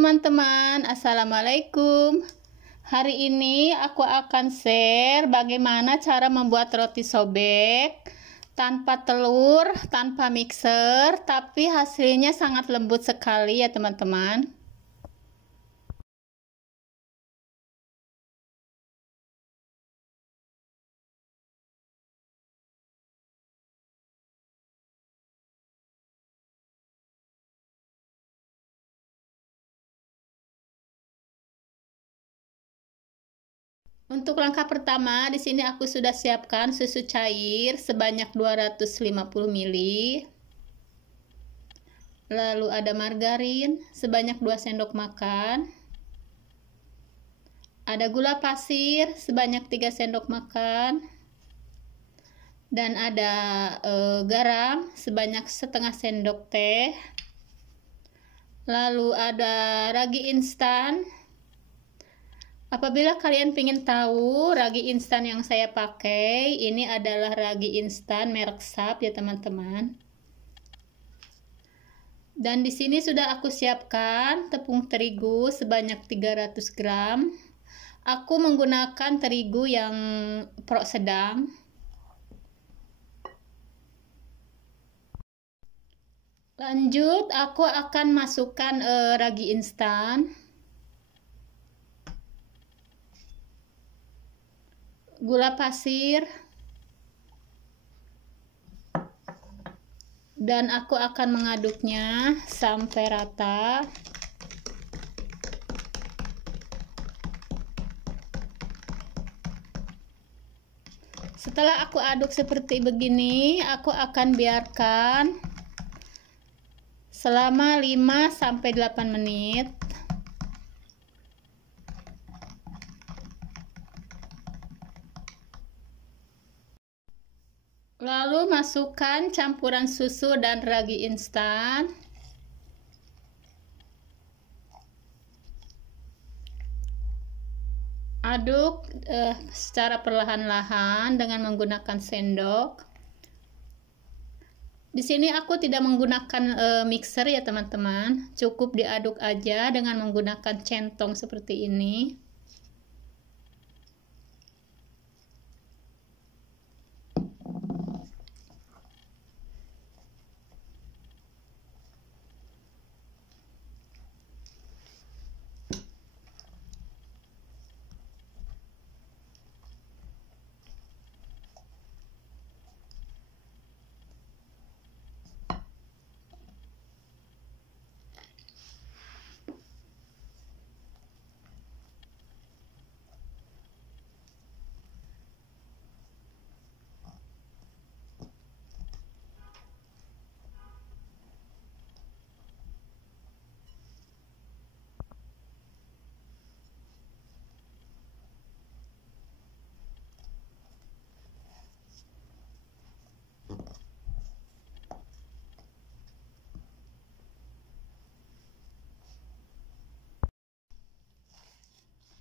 teman-teman, assalamualaikum. Hari ini aku akan share bagaimana cara membuat roti sobek tanpa telur, tanpa mixer, tapi hasilnya sangat lembut sekali ya teman-teman. Untuk langkah pertama, di sini aku sudah siapkan susu cair sebanyak 250 ml. Lalu ada margarin sebanyak 2 sendok makan. Ada gula pasir sebanyak 3 sendok makan. Dan ada garam sebanyak setengah sendok teh. Lalu ada ragi instan. Apabila kalian ingin tahu ragi instan yang saya pakai, ini adalah ragi instan merek SAP ya teman-teman. Dan di sini sudah aku siapkan tepung terigu sebanyak 300 gram. Aku menggunakan terigu yang pro sedang. Lanjut, aku akan masukkan ragi instan, gula pasir, dan aku akan mengaduknya sampai rata. Setelah aku aduk seperti begini, aku akan biarkan selama 5-8 menit. Lalu masukkan campuran susu dan ragi instan. Aduk secara perlahan-lahan dengan menggunakan sendok. Di sini aku tidak menggunakan mixer ya teman-teman. Cukup diaduk aja dengan menggunakan centong seperti ini.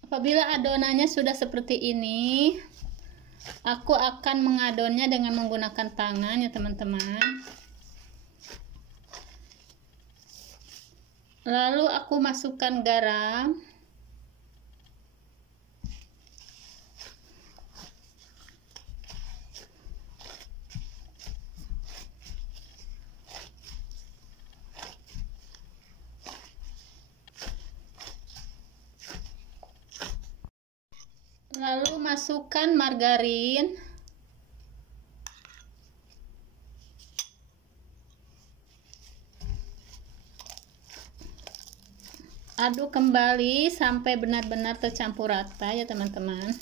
Apabila adonannya sudah seperti ini, aku akan mengadonnya dengan menggunakan tangan ya teman-teman. Lalu aku masukkan garam. Lalu masukkan margarin. Aduk kembali sampai benar-benar tercampur rata ya teman-teman.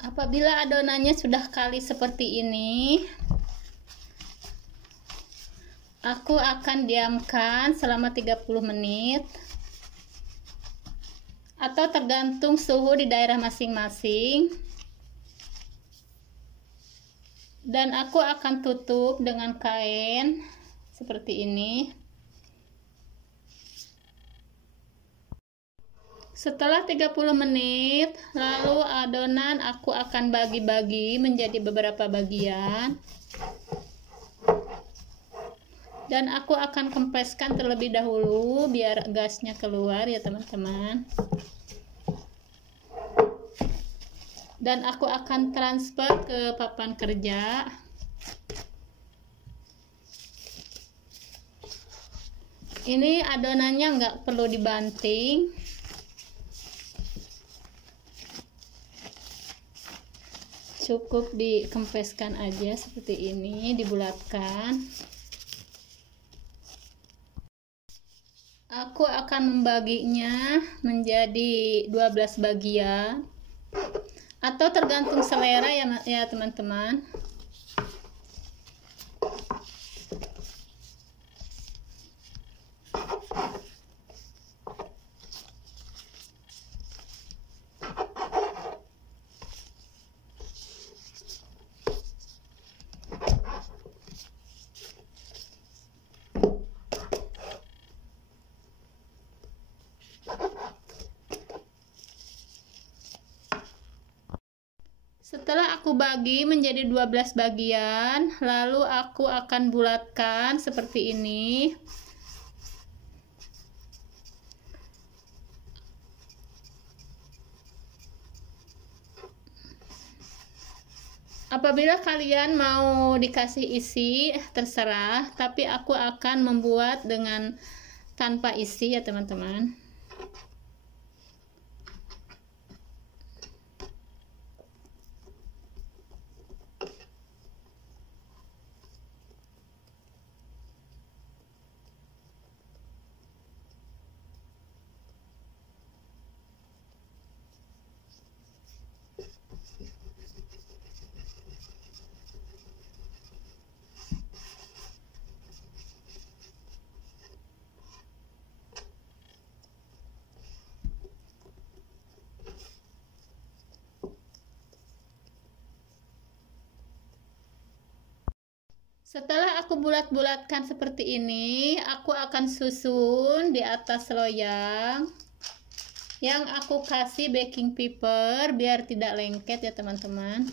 Apabila adonannya sudah kali seperti ini, aku akan diamkan selama 30 menit atau tergantung suhu di daerah masing-masing. Dan aku akan tutup dengan kain seperti ini. Setelah 30 menit, lalu adonan aku akan bagi-bagi menjadi beberapa bagian. Dan aku akan kempeskan terlebih dahulu biar gasnya keluar ya teman-teman. Dan aku akan transfer ke papan kerja. Ini adonannya nggak perlu dibanting. Cukup dikempeskan aja seperti ini, dibulatkan. Aku akan membaginya menjadi 12 bagian atau tergantung selera ya teman-teman. Setelah aku bagi menjadi 12 bagian, lalu aku akan bulatkan seperti ini. Apabila kalian mau dikasih isi, terserah, tapi aku akan membuat dengan tanpa isi ya teman-teman. Setelah aku bulat-bulatkan seperti ini, aku akan susun di atas loyang yang aku kasih baking paper biar tidak lengket ya teman-teman.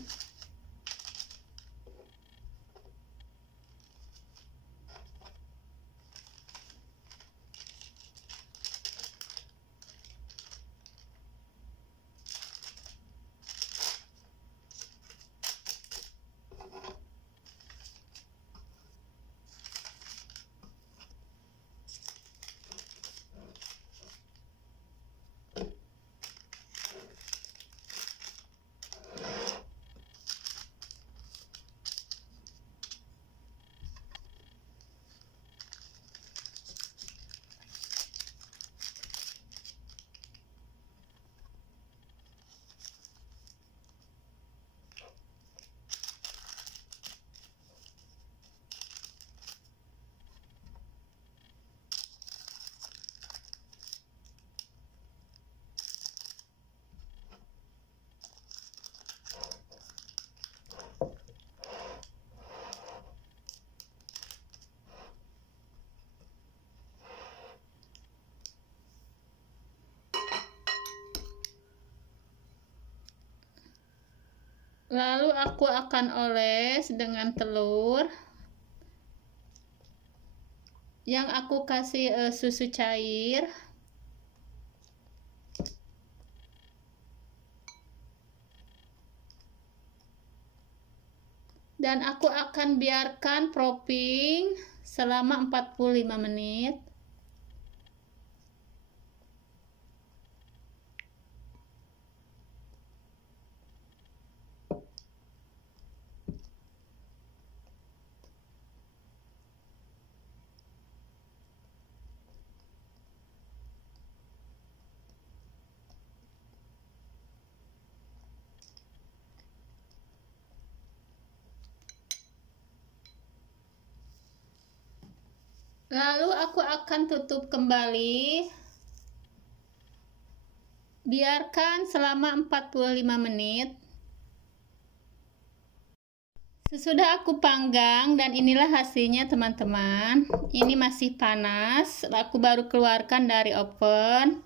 Lalu aku akan oles dengan telur yang aku kasih susu cair. Dan aku akan biarkan propping selama 45 menit. Lalu aku akan tutup kembali. Biarkan selama 45 menit. Sesudah aku panggang dan inilah hasilnya teman-teman. Ini masih panas, aku baru keluarkan dari oven.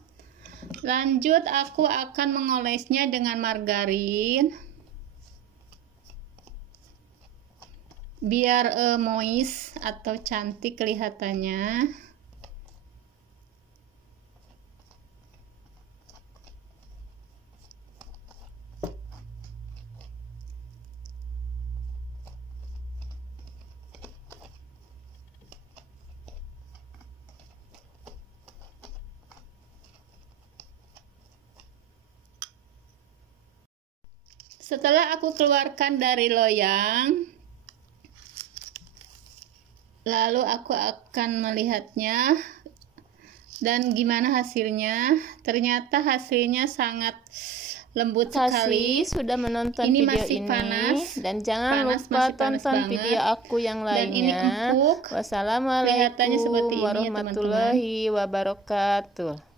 Lanjut aku akan mengolesnya dengan margarin biar moist atau cantik kelihatannya. Setelah aku keluarkan dari loyang, lalu aku akan melihatnya dan gimana hasilnya. Ternyata hasilnya sangat lembut sekali. Sudah menonton ini video masih ini panas, dan jangan lupa tonton video aku yang lainnya. Dan ini empuk. Wassalamualaikum Kelihatannya seperti ini ya, warahmatullahi wabarakatuh.